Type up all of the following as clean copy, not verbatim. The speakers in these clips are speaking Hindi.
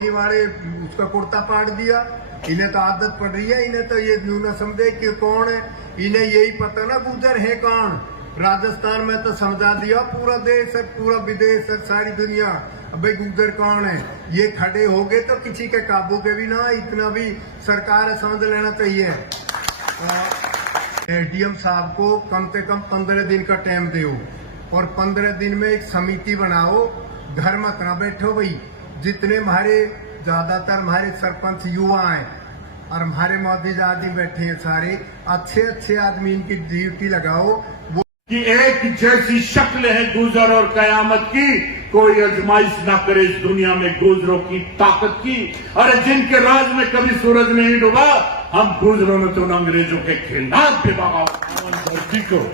वाले उसका कुर्ता पाट दिया। इन्हें तो आदत पड़ रही है, इन्हें तो ये न समझे कि कौन है, इन्हें यही पता ना गुजर है कौन। राजस्थान में तो समझा दिया पूरा देश है, पूरा विदेश है, सारी दुनिया भाई गुजर कौन है। ये खड़े हो गए तो किसी के काबू के भी ना, इतना भी सरकार समझ लेना चाहिए। एसडीएम साहब को कम से कम 15 दिन का टाइम दो और 15 दिन में एक समिति बनाओ। घर मत ना बैठो भाई। जितने हमारे ज्यादातर हमारे सरपंच युवा हैं और हमारे मोदी दादी बैठे हैं, सारे अच्छे अच्छे आदमी इनकी ड्यूटी लगाओ। वो कि एक जैसी शक्ल है गुजर और कयामत की, कोई आजमाइश ना करे इस दुनिया में गुजरों की ताकत की। अरे जिनके राज में कभी सूरज नहीं डूबा, हम गुजरों में तो अंग्रेजों के खिलाफ भी बगावत धरती को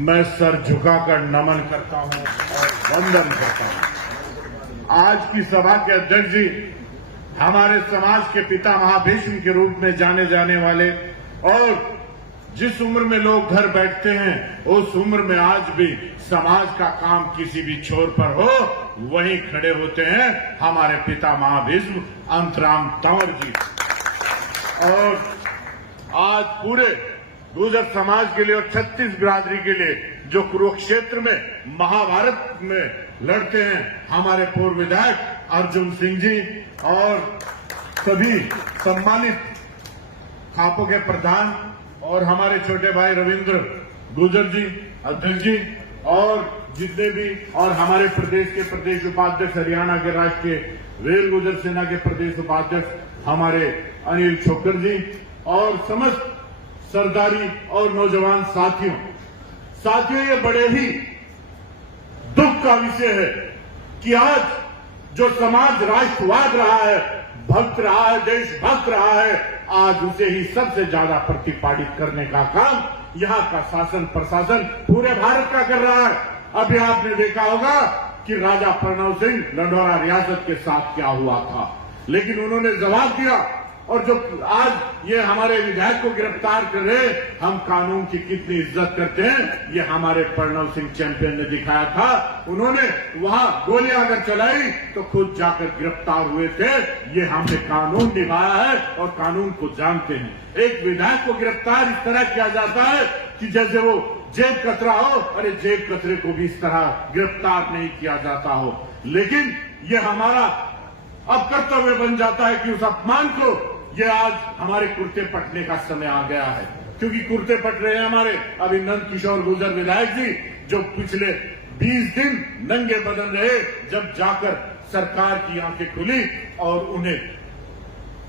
मैं सर झुकाकर नमन करता हूं और वंदन करता हूं। आज की सभा के अध्यक्ष जी हमारे समाज के पिता महाभीष्म के रूप में जाने जाने वाले, और जिस उम्र में लोग घर बैठते हैं उस उम्र में आज भी समाज का काम किसी भी छोर पर हो वहीं खड़े होते हैं हमारे पिता महाभीष्म अंतराम तंवर जी। और आज पूरे गुर्जर समाज के लिए और 36 बिरादरी के लिए जो कुरुक्षेत्र में महाभारत में लड़ते हैं हमारे पूर्व विधायक अर्जुन सिंह जी, और सभी सम्मानित खापों के प्रधान और हमारे छोटे भाई रविंद्र गुर्जर जी अध्यक्ष जी, और जितने भी, और हमारे प्रदेश के प्रदेश उपाध्यक्ष हरियाणा के राष्ट्रीय वीर गुर्जर सेना के प्रदेश उपाध्यक्ष हमारे अनिल छोकर जी, और समस्त सरदारी और नौजवान साथियों, ये बड़े ही दुख का विषय है कि आज जो समाज राष्ट्रवाद रहा है, भक्त रहा है, देशभक्त रहा है, आज उसे ही सबसे ज्यादा प्रतिपादित करने का काम यहाँ का शासन प्रशासन पूरे भारत का कर रहा है। अभी आपने देखा होगा कि राजा प्रणव सिंह लंढौरा रियासत के साथ क्या हुआ था, लेकिन उन्होंने जवाब दिया। और जो आज ये हमारे विधायक को गिरफ्तार कर रहे, हम कानून की कितनी इज्जत करते हैं, ये हमारे प्रणव सिंह चैंपियन ने दिखाया था। उन्होंने वहां गोलियां अगर चलाई तो खुद जाकर गिरफ्तार हुए थे। ये हमने कानून निभाया है और कानून को जानते हैं। एक विधायक को गिरफ्तार इस तरह किया जाता है कि जैसे वो जेब कतरा हो, अरे जेब कतरे को भी इस तरह गिरफ्तार नहीं किया जाता हो। लेकिन ये हमारा अब कर्तव्य बन जाता है कि उस अपमान को, ये आज हमारे कुर्ते पटने का समय आ गया है, क्योंकि कुर्ते पट रहे हैं हमारे अभी नंद किशोर गुर्जर विधायक जी, जो पिछले 20 दिन नंगे बदन रहे, जब जाकर सरकार की आंखें खुली और उन्हें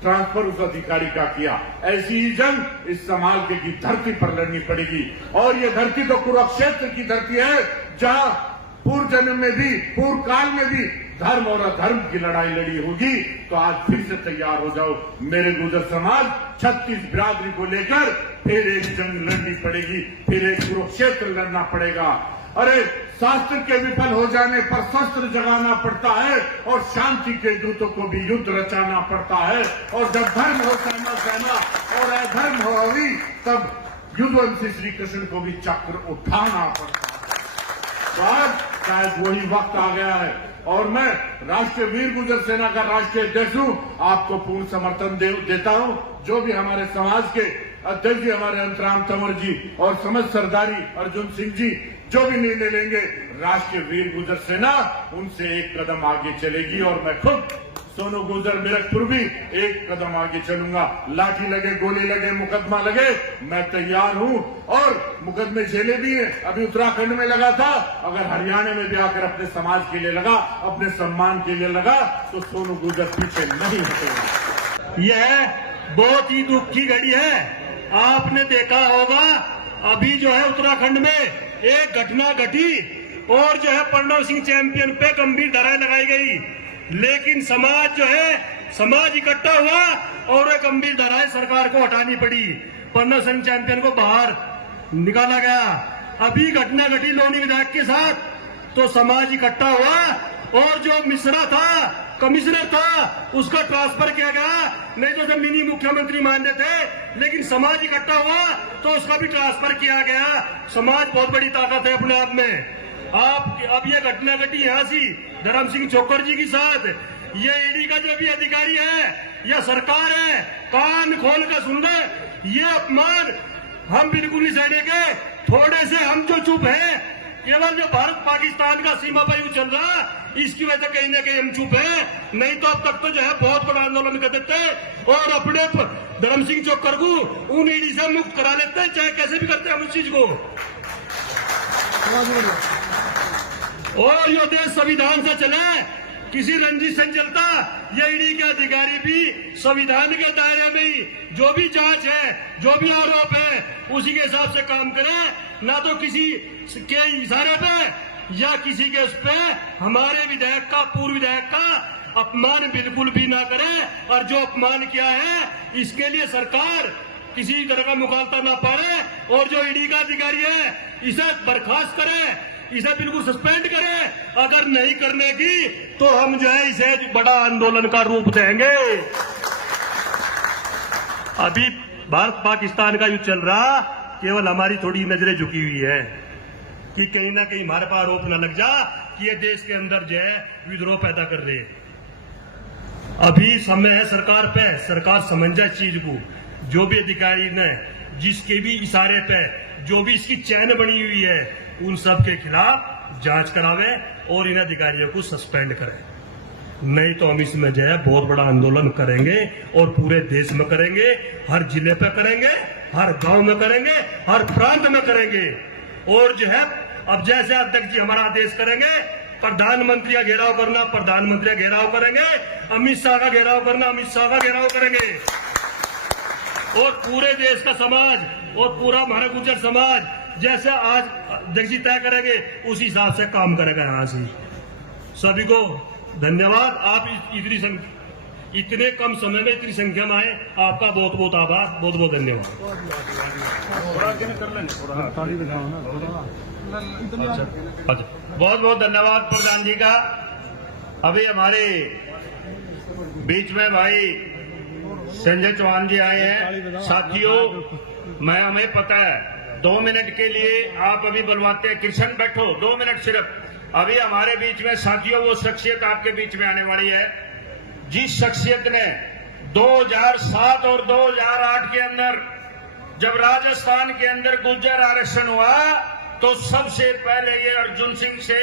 ट्रांसफर उस अधिकारी का किया। ऐसी ही जंग इस समाज की धरती पर लड़नी पड़ेगी, और ये धरती तो कुरुक्षेत्र की धरती है, जहां पूर्व जन्म में भी, पूर्व काल में भी धर्म और अधर्म की लड़ाई लड़ी होगी। तो आज फिर से तैयार हो जाओ मेरे गुर्जर समाज, 36 बिरादरी को लेकर फिर एक जंग लड़नी पड़ेगी, फिर एक कुरुक्षेत्र लड़ना पड़ेगा। अरे शास्त्र के विफल हो जाने पर शस्त्र जगाना पड़ता है, और शांति के दूतों को भी युद्ध रचाना पड़ता है। और जब धर्म हो सहना सहना और अधर्म हो अभी, तब युद्धवंशी श्री कृष्ण को भी चक्र उठाना पड़ता है। तो आज शायद वही वक्त आ गया है, और मैं राष्ट्रीय वीर गुर्जर सेना का राष्ट्रीय अध्यक्ष हूं, आपको पूर्ण समर्थन देता हूं। जो भी हमारे समाज के अध्यक्ष जी हमारे अंतराम तंवर जी और समस्त सरदारी अर्जुन सिंह जी जो भी निर्णय लेंगे, राष्ट्रीय वीर गुर्जर सेना उनसे एक कदम आगे चलेगी। और मैं खुद सोनू गुर्जर मिरकपुर भी एक कदम आगे चलूंगा। लाठी लगे, गोली लगे, मुकदमा लगे, मैं तैयार हूं। और मुकदमे झेले भी हैं, अभी उत्तराखंड में लगा था, अगर हरियाणा में भी आकर अपने समाज के लिए लगा, अपने सम्मान के लिए लगा, तो सोनू गुर्जर पीछे नहीं हटेगा। यह बहुत ही दुख की घड़ी है। आपने देखा होगा अभी जो है उत्तराखंड में एक घटना घटी, और जो है प्रणव सिंह चैंपियन पे गंभीर धाराएं लगाई गई, लेकिन समाज जो है, समाज इकट्ठा हुआ और एक गंभीर धाराएं सरकार को हटानी पड़ी। प्रणव सिंह चैंपियन को बाहर निकाला गया। अभी घटना घटी लोनी विधायक के साथ, तो समाज इकट्ठा हुआ और जो मिश्रा था, कमिश्नर था, उसका ट्रांसफर किया गया। नहीं तो सब मिनी मुख्यमंत्री मानते थे, लेकिन समाज इकट्ठा हुआ तो उसका भी ट्रांसफर किया गया। समाज बहुत बड़ी ताकत है अपने आप में। आप अब ये घटना घटी यहाँ सी धर्म सिंह छोकर जी के साथ, ये ईडी का जो भी अधिकारी है या सरकार है, कान खोल कर सुन ले, ये अपमान हम बिल्कुल नहीं सहेंगे। थोड़े से हम जो चुप है, केवल जो भारत पाकिस्तान का सीमा पर युद्ध चल रहा, इसकी वजह से कहीं ना कहीं हम चुप है। नहीं तो अब तक तो जो है बहुत बड़ा आंदोलन कर देते और अपने धर्म सिंह चौकर को उन ईडी से मुक्त करा लेते हैं, चाहे कैसे भी करते हैं हम उस चीज को। और यो देश संविधान से चले, किसी रंजिश से चलता। ये ईडी के अधिकारी भी संविधान के दायरे में ही जो भी जांच है, जो भी आरोप है, उसी के हिसाब से काम करे, ना तो किसी के इशारे पे या किसी के उस पे हमारे विधायक का, पूर्व विधायक का अपमान बिल्कुल भी ना करे। और जो अपमान किया है, इसके लिए सरकार किसी तरह का मुखालता ना पाए और जो ईडी का अधिकारी है, इसे बर्खास्त करे, इसे बिल्कुल सस्पेंड करें। अगर नहीं करने की तो हम जो है इसे बड़ा आंदोलन का रूप देंगे। अभी भारत पाकिस्तान का युद्ध चल रहा, केवल हमारी थोड़ी नजरें झुकी हुई है कि कहीं ना कहीं हमारे पर आरोप न लग जा कि ये देश के अंदर जो है विद्रोह पैदा कर रहे हैं। अभी समय है सरकार पे, सरकार समझ जाए चीज को। जो भी अधिकारी ने जिसके भी इशारे पे जो भी इसकी चैन बनी हुई है, उन सब के खिलाफ जांच करावे और इन अधिकारियों को सस्पेंड करें। नहीं तो हम इसमें जो है बहुत बड़ा आंदोलन करेंगे और पूरे देश में करेंगे, हर जिले पे करेंगे, हर गांव में करेंगे, हर प्रांत में करेंगे। और जो है अब जैसे अध्यक्ष जी हमारा आदेश करेंगे, प्रधानमंत्री का घेराव करना, प्रधानमंत्री का घेराव करेंगे, अमित शाह का घेराव करना, अमित शाह का घेराव करेंगे। और पूरे देश का समाज और पूरा हमारा गुर्जर समाज जैसे आज अध्यक्ष जी तय करेंगे, उसी हिसाब से काम करेगा। यहाँ से सभी को धन्यवाद। आप इतने कम समय में इतनी संख्या में आए, आपका बहुत बहुत आभार, बहुत बहुत धन्यवाद। बहुत बहुत धन्यवाद प्रधान जी का। अभी हमारे बीच में भाई संजय चौहान जी आए हैं। साथियों, हमें पता है 2 मिनट के लिए आप अभी बुलवाते हैं। कृष्ण बैठो 2 मिनट सिर्फ। अभी हमारे बीच में साथियों वो शख्सियत आपके बीच में आने वाली है, जिस शख्सियत ने 2007 और 2008 के अंदर जब राजस्थान के अंदर गुर्जर आरक्षण हुआ, तो सबसे पहले ये अर्जुन सिंह से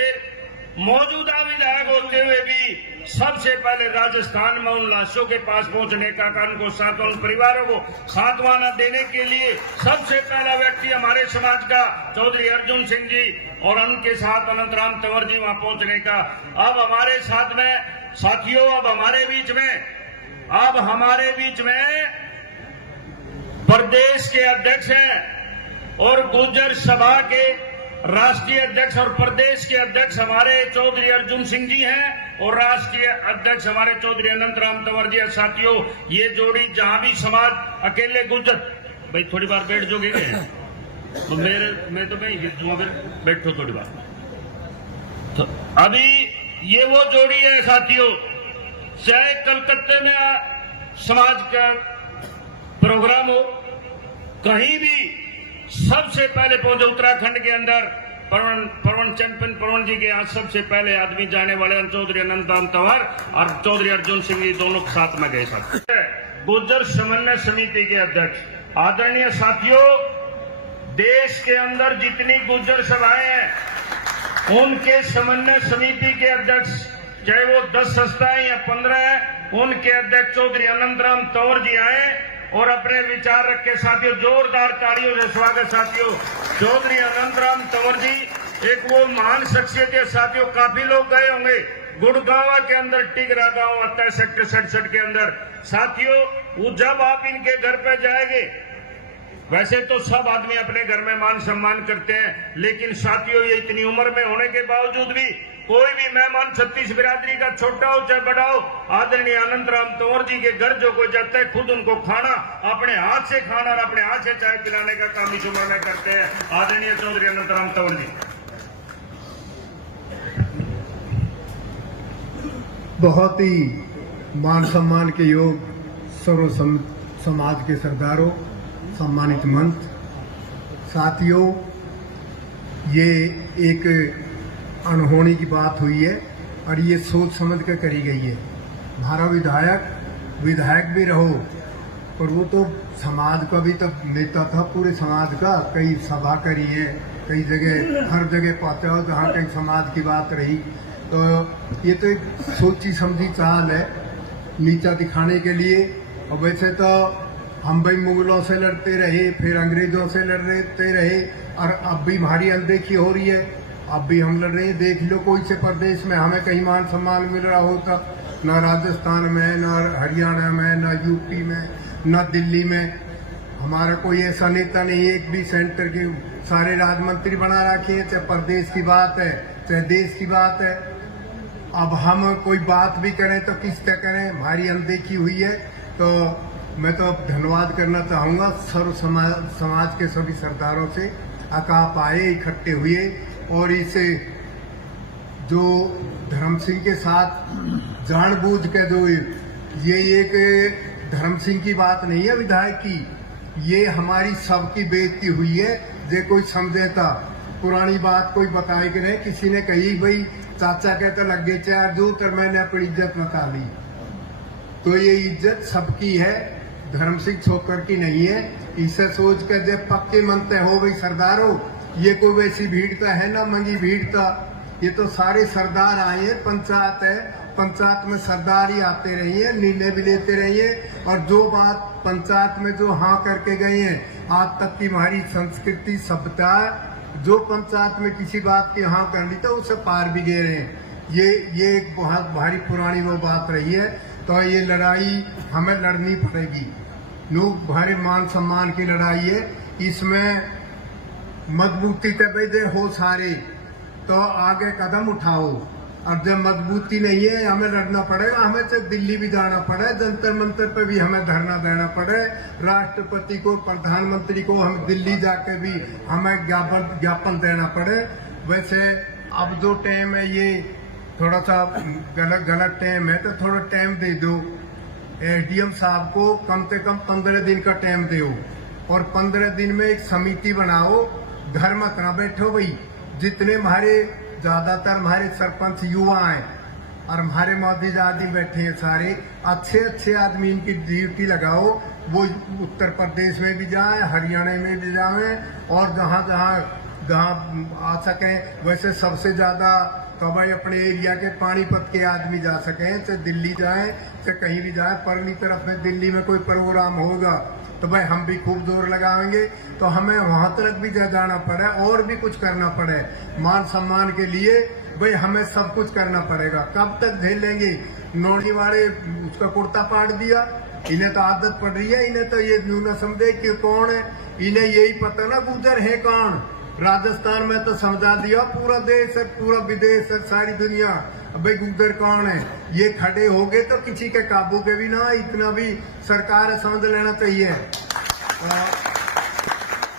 मौजूदा विधायक होते हुए भी सबसे पहले राजस्थान में उन लाशों के पास पहुंचने का, उनको सातवां परिवारों को सांत्वना देने के लिए सबसे पहला व्यक्ति हमारे समाज का चौधरी अर्जुन सिंह जी और उनके साथ अनंतराम तंवर जी वहां पहुंचने का। अब हमारे साथ में साथियों, अब हमारे बीच में प्रदेश के अध्यक्ष हैं और गुर्जर सभा के राष्ट्रीय अध्यक्ष और प्रदेश के अध्यक्ष हमारे चौधरी अर्जुन सिंह जी हैं और राष्ट्रीय अध्यक्ष हमारे चौधरी अनंतराम तंवर जी। साथियों, ये जोड़ी जहां भी समाज अकेले गुर्जर, भाई थोड़ी बार बैठ जोगे तो मैं तो नहीं गिर दूंगा, फिर बैठो थोड़ी बार। तो अभी ये वो जोड़ी है साथियों, चाहे कलकत्ते में समाज का प्रोग्राम हो, कहीं भी सबसे पहले पहुंचे। उत्तराखंड के अंदर पवन चंपन जी के यहाँ सबसे पहले आदमी जाने वाले चौधरी अनंतराम तंवर और चौधरी अर्जुन सिंह जी दोनों साथ में गए। साथ गुर्जर समन्वय समिति के अध्यक्ष आदरणीय साथियों, देश के अंदर जितनी गुर्जर सभाएं हैं उनके समन्वय समिति के अध्यक्ष, चाहे वो 10 संस्थाएं या 15 है, उनके अध्यक्ष चौधरी अनंतराम तंवर जी आए और अपने विचार रखे। साथियों, जोरदार तालियों से स्वागत। साथियों, चौधरी अनंतराम तंवर जी एक वो महान शख्सियत है। साथियों, काफी लोग गए होंगे, गुड़गांव के अंदर टिगरा गांव आता है सेक्टर 67 के अंदर। साथियों, वो जब आप इनके घर पे जाएंगे, वैसे तो सब आदमी अपने घर में मान सम्मान करते हैं, लेकिन साथियों ये इतनी उम्र में होने के बावजूद भी कोई भी मेहमान छत्तीस बिरादरी का छोटा हो चाहे बड़ा हो, आदरणीय अनंतराम तंवर जी के घर जो कोई जाता है, खुद उनको खाना अपने हाथ से खाना और अपने हाथ से चाय पिलाने का काम इस उम्र में करते हैं आदरणीय चौधरी अनंतराम तंवर जी। बहुत ही मान सम्मान के योग सर्व समाज के सरदारों, सम्मानित मंच, साथियों, ये एक अनहोनी की बात हुई है और ये सोच समझ कर करी गई है। हमारा विधायक भी रहो, पर वो तो समाज का भी तो नेता था, पूरे समाज का। कई सभा करी है, कई जगह, हर जगह पाते हो जहाँ कहीं समाज की बात रही। तो ये तो एक सोची समझी चाल है नीचा दिखाने के लिए। और वैसे तो हम भाई मुगलों से लड़ते रहे, फिर अंग्रेजों से लड़ते रहे, और अब भी हमारी अनदेखी हो रही है। अब भी हम लड़ रहे हैं। देख लो कोई से प्रदेश में हमें कहीं मान सम्मान मिल रहा होता, न राजस्थान में, न हरियाणा में, न यूपी में, न दिल्ली में। हमारा कोई ऐसा नेता नहीं, एक भी सेंटर के सारे राज्य मंत्री बना रखे हैं, चाहे प्रदेश की बात है चाहे देश की बात है। अब हम कोई बात भी करें तो किस तरह करें, हमारी अनदेखी हुई है। तो मैं तो धन्यवाद करना चाहूँगा सर्व समाज के सभी सरदारों से। आप आए, इकट्ठे हुए, और इसे जो धर्म सिंह के साथ जानबूझ के जो ये एक धर्म सिंह की बात नहीं है विधायक की, ये हमारी सबकी बेइज्जती हुई है। जे कोई समझे था पुरानी बात कोई बताए कि नहीं, किसी ने कही भाई चाचा कहते लगे चार जो तर मैंने अपनी इज्जत बता ली। तो ये इज्जत सबकी है, धर्म सिंह छोकर की नहीं है। इसे सोच कर जब पक्के मनते हो भाई सरदारों, ये कोई वैसी भीड़ तो है ना मंगी भीड़ था। ये तो सारे सरदार आए हैं, पंचायत है, पंचायत में सरदार ही आते रहिए, निर्णय भी लेते रहिए। और जो बात पंचायत में जो हाँ करके गए हैं, आज तक की हमारी संस्कृति सभ्यता, जो पंचायत में किसी बात की हाँ कर ली तो उसे पार भी गए रहे हैं। ये एक बहुत भारी पुरानी वो बात रही है। तो ये लड़ाई हमें लड़नी पड़ेगी। लोग भारी मान सम्मान की लड़ाई है, इसमें मजबूती तबे हो सारे, तो आगे कदम उठाओ। और जब मजबूती नहीं है, हमें लड़ना पड़ेगा। हमें तो दिल्ली भी जाना पड़े, जंतर मंतर पे भी हमें धरना देना पड़े, राष्ट्रपति को, प्रधानमंत्री को हम दिल्ली जाके भी हमें ज्ञापन देना पड़े। वैसे अब जो टाइम है ये थोड़ा सा गलत टाइम है, तो थोड़ा टाइम दे दो। एसडीएम साहब को कम से कम 15 दिन का टाइम दो, और 15 दिन में एक समिति बनाओ। घर मत ना बैठो भाई। जितने हमारे ज्यादातर हमारे सरपंच युवा हैं, और हमारे मोदी आदमी बैठे हैं सारे, अच्छे आदमी इनकी ड्यूटी लगाओ। वो उत्तर प्रदेश में भी जाएं, हरियाणा में भी जाएं, और जहाँ आ सके। वैसे सबसे ज्यादा तो भाई अपने एरिया के पानीपत के आदमी जा सके, चाहे दिल्ली जाए चाहे कहीं भी जाए। परली तरफ में दिल्ली में कोई प्रोग्राम होगा तो भाई हम भी खूब जोर लगाएंगे। तो हमें वहां तक भी जाना पड़े, और भी कुछ करना पड़े मान सम्मान के लिए। भाई हमें सब कुछ करना पड़ेगा। कब तक झेलेंगे? नौनी वाले उसका कुर्ता पाट दिया, इन्हें तो आदत पड़ रही है। इन्हें तो ये न समझे कि कौन है, इन्हें यही पता ना गुजर है कौन। राजस्थान में तो समझा दिया पूरा देश है, पूरा विदेश है, सारी दुनिया भाई गुजर कौन है। ये खड़े हो गए तो किसी के काबू के भी ना, इतना भी सरकार समझ लेना चाहिए।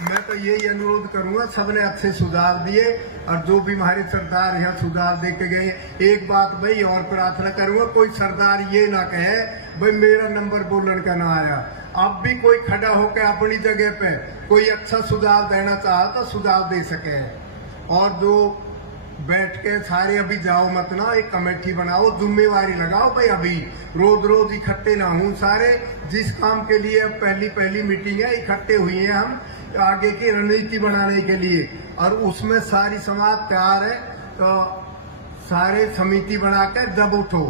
मैं तो यही अनुरोध करूंगा, सबने अच्छे सुझाव दिए, और जो भी हमारे सरदार यहाँ सुझाव दे के गए। एक बात भाई और प्रार्थना करूंगा, कोई सरदार ये ना कहे भाई मेरा नंबर बोलन का ना आया। अब भी कोई खड़ा होकर अपनी जगह पे कोई अच्छा सुझाव देना चाहा तो सुझाव दे सके। और जो बैठ के सारे अभी जाओ मत ना, एक कमेटी बनाओ, जिम्मेवारी लगाओ भाई। अभी रोज इकट्ठे ना हों सारे। जिस काम के लिए पहली मीटिंग है, इकट्ठे हुए हैं हम आगे की रणनीति बनाने के लिए, और उसमें सारी समाज तैयार है। तो सारे समिति बनाकर जब उठो,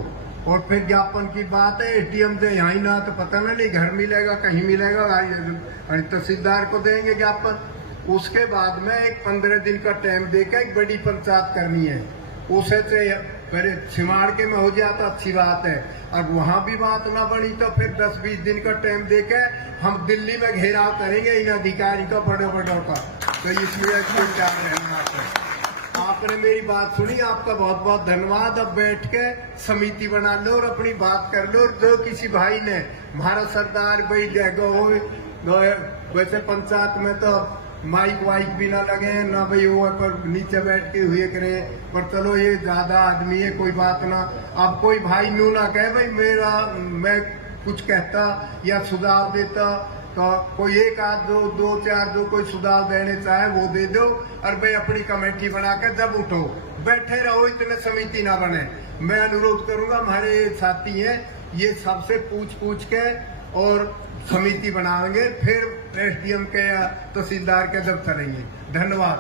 और फिर ज्ञापन की बात है। एटीएम से यहाँ ना तो पता नहीं घर मिलेगा कहीं मिलेगा, तहसीलदार को देंगे ज्ञापन। उसके बाद में एक 15 दिन का टाइम देकर एक बड़ी पंचायत करनी है। उसे पहले छिमाड़ के में हो जाए तो अच्छी बात है, और वहां भी बात ना बनी तो फिर 10-20 दिन का टाइम देकर हम दिल्ली में घेराव करेंगे इन अधिकारी का, बड़ों का। तो इसलिए आपने मेरी बात सुनी, आपका बहुत बहुत धन्यवाद। अब बैठ के समिति बना लो और अपनी बात कर लो। जो किसी भाई ने हमारा सरदार भाई वैसे पंचायत में तो माइक वाइक भी ना लगे ना भाई, वो पर नीचे बैठ के हुए करें। पर चलो ये ज्यादा आदमी है, कोई बात ना। अब कोई भाई नू ना कहे भाई मैं कुछ कहता या सुझाव देता, तो कोई एक आध दो चार जो कोई सुझाव देने चाहे वो दे दो, और भाई अपनी कमेटी बनाकर जब उठो बैठे रहो, इतने समिति ना बने। मैं अनुरोध करूंगा, हमारे साथी हैं ये सबसे पूछ के और समिति बनाएंगे, फिर एसडीएम के या तहसीलदार के दफ्तर रहेंगे। धन्यवाद।